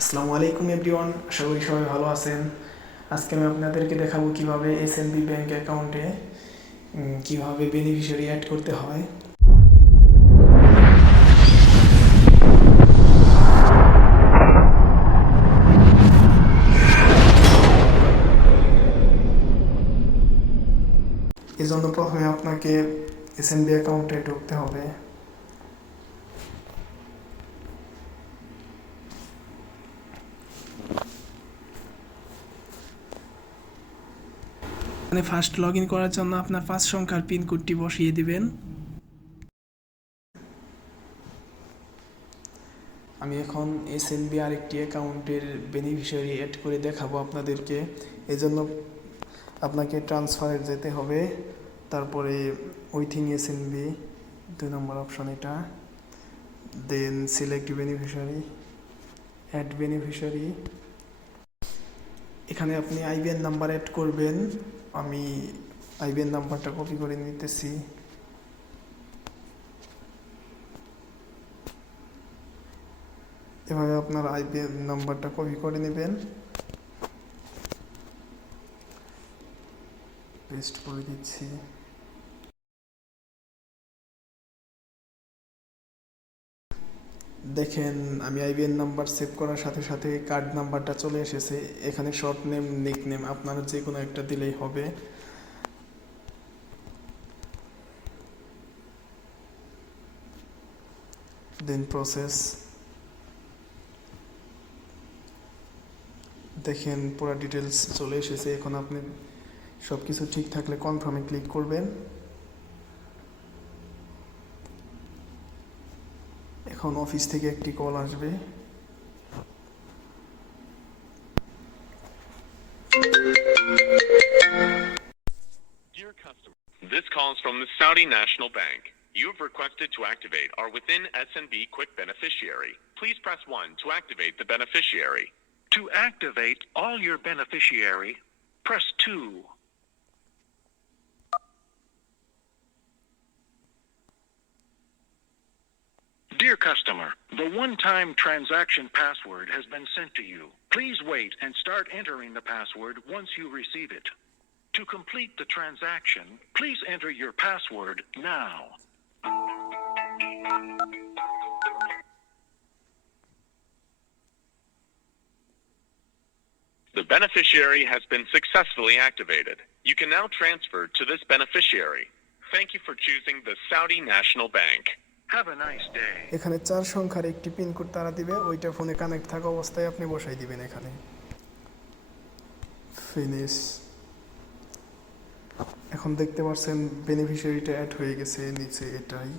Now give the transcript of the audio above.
আসসালামু আলাইকুম এভরিওয়ান, আশা করি সবাই ভালো আছেন। আজকে আমি আপনাদেরকে দেখাবো কিভাবে এসএনবি ব্যাংক অ্যাকাউন্টে কিভাবে বেনিফিশিয়ারি অ্যাড করতে হয়। এই জন্য প্রথমে আপনাকে এসএনবি অ্যাকাউন্টে ঢুকতে হবে। মানে ফার্স্ট লগ ইন করার জন্য আপনার 5 সংখ্যার পিন কোডটি বসিয়ে দিবেন। আমি এখন এসএনবি আরেকটি অ্যাকাউন্টের বেনিফিশিয়ারি অ্যাড করে দেখাবো আপনাদেরকে। এই জন্য আপনাকে ট্রান্সফারে যেতে হবে, তারপরে উইথিং এসএনবি 2 নম্বর অপশন এটা, then select beneficiary, add beneficiary. এখানে আপনি আইবিএন নাম্বার অ্যাড করবেন। আমি আইবিএন নাম্বারটা কপি করে নিতেছি। এভাবে আপনার আইবিএন নাম্বারটা কপি করে নেবেন, পেস্ট করে দিচ্ছি। দেখেন আমি আইবিএন নাম্বার সেভ করার সাথে সাথে কার্ড নাম্বারটা চলে এসেছে। এখানে শর্ট নেম, নিক নেম আপনারা যে কোনো একটা দিলেই হবে। দেন প্রসেস। দেখেন পুরো ডিটেলস চলে এসেছে। এখন আপনি সব কিছু ঠিক থাকলে কনফার্মে ক্লিক করবেন। এখন অফিস থেকে একটি কল আসবে। Dear customer, this call is from the Saudi National Bank. You have requested to activate our within SNB Quick Beneficiary. Please press 1 to activate the beneficiary. To activate all your beneficiary, press 2. Dear customer, the one-time transaction password has been sent to you. Please wait and start entering the password once you receive it. To complete the transaction, please enter your password now. The beneficiary has been successfully activated. You can now transfer to this beneficiary. Thank you for choosing the Saudi National Bank. Have a nice day. এখানে 4 সংখ্যার একটি pin code তারা দিবে, ওইটা ফোনে connect থাকা অবস্থায় আপনি বসাই দিবেন। এখানে ফিনিশ। এখন দেখতে পাচ্ছেন বেনিফিশিয়ারিটা অ্যাড হয়ে গেছে নিচে, এটাই।